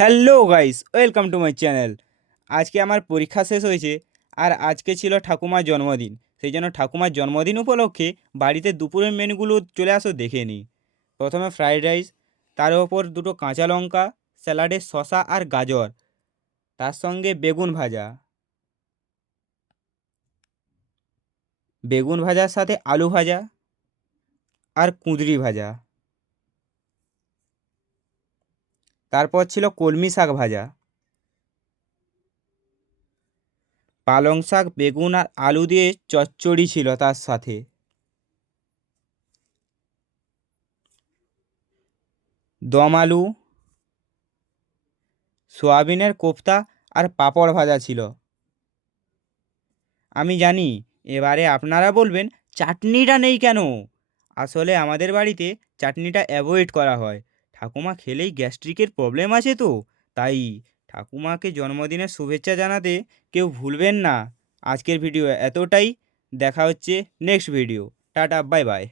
Hello guys, welcome to my channel. আজকে আমার পরীক্ষা শেষ হয়েছে আর আজকে ছিল ঠাকুমার জন্মদিন। সেই জন্য ঠাকুমার জন্মদিন উপলক্ষে বাড়িতে দুপুরের মেনুগুলো চলে আসো দেখে নিই। প্রথমে ফ্রাইড রাইস, তার ওপর দুটো কাঁচা লঙ্কা, স্যালাডে শসা আর গাজর, তার সঙ্গে বেগুন ভাজা, বেগুন ভাজার সাথে আলু ভাজা আর কুঁদরি ভাজা। তারপর ছিল কলমি শাক ভাজা, পালং শাক, বেগুন আর আলু দিয়ে চচ্চড়ি ছিল তার সাথে, দম আলু, সোয়াবিনের কোফতা আর পাঁপড় ভাজা ছিল। আমি জানি এবারে আপনারা বলবেন চাটনিটা নেই কেন। আসলে আমাদের বাড়িতে চাটনিটা অ্যাভয়েড করা হয়। ঠাকুমা খেলেই গ্যাস্ট্রিকের প্রবলেম আছে তো, তাই ঠাকুমাকে জন্মদিনের শুভেচ্ছা জানাতে কেউ ভুলবেন না। আজকের ভিডিও এতটাই। দেখা হচ্ছে next video. Tata, bye bye.